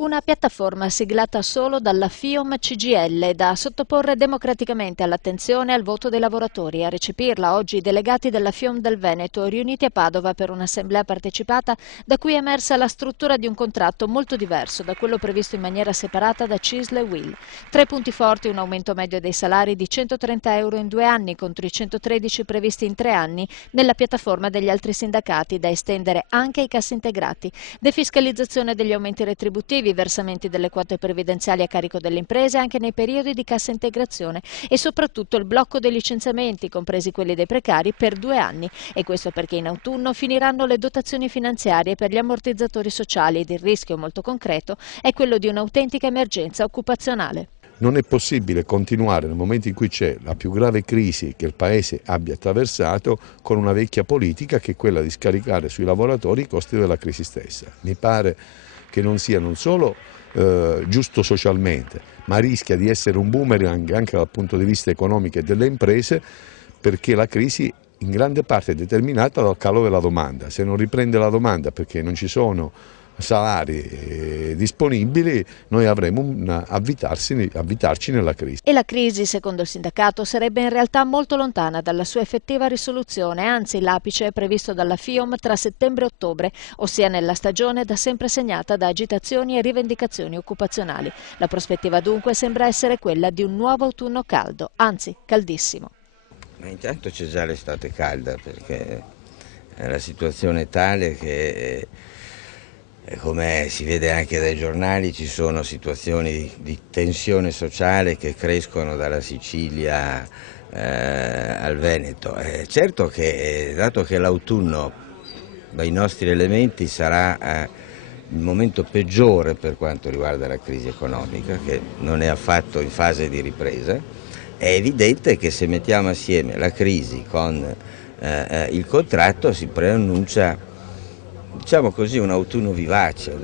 Una piattaforma siglata solo dalla FIOM CGIL da sottoporre democraticamente all'attenzione e al voto dei lavoratori. A recepirla oggi i delegati della FIOM del Veneto, riuniti a Padova per un'assemblea partecipata da cui è emersa la struttura di un contratto molto diverso da quello previsto in maniera separata da CISL e UIL. 3 punti forti: un aumento medio dei salari di 130 euro in 2 anni contro i 113 previsti in 3 anni nella piattaforma degli altri sindacati, da estendere anche ai cassintegrati. Defiscalizzazione degli aumenti retributivi, versamenti delle quote previdenziali a carico delle imprese anche nei periodi di cassa integrazione e soprattutto il blocco dei licenziamenti, compresi quelli dei precari, per 2 anni. E questo perché in autunno finiranno le dotazioni finanziarie per gli ammortizzatori sociali ed il rischio molto concreto è quello di un'autentica emergenza occupazionale. Non è possibile continuare nel momento in cui c'è la più grave crisi che il Paese abbia attraversato con una vecchia politica che è quella di scaricare sui lavoratori i costi della crisi stessa. Mi pare che non sia non solo giusto socialmente, ma rischia di essere un boomerang anche dal punto di vista economico e delle imprese, perché la crisi in grande parte è determinata dal calo della domanda. Se non riprende la domanda perché non ci sono salari disponibili, noi avremo avvitarci nella crisi. E la crisi, secondo il sindacato, sarebbe in realtà molto lontana dalla sua effettiva risoluzione, anzi l'apice è previsto dalla FIOM tra settembre e ottobre, ossia nella stagione da sempre segnata da agitazioni e rivendicazioni occupazionali. La prospettiva dunque sembra essere quella di un nuovo autunno caldo, anzi caldissimo. Ma intanto c'è già l'estate calda, perché la situazione è tale che come si vede anche dai giornali ci sono situazioni di tensione sociale che crescono dalla Sicilia al Veneto. Certo che dato che l'autunno dai nostri elementi sarà il momento peggiore per quanto riguarda la crisi economica, che non è affatto in fase di ripresa, è evidente che se mettiamo assieme la crisi con il contratto si preannuncia, diciamo così, un autunno vivace.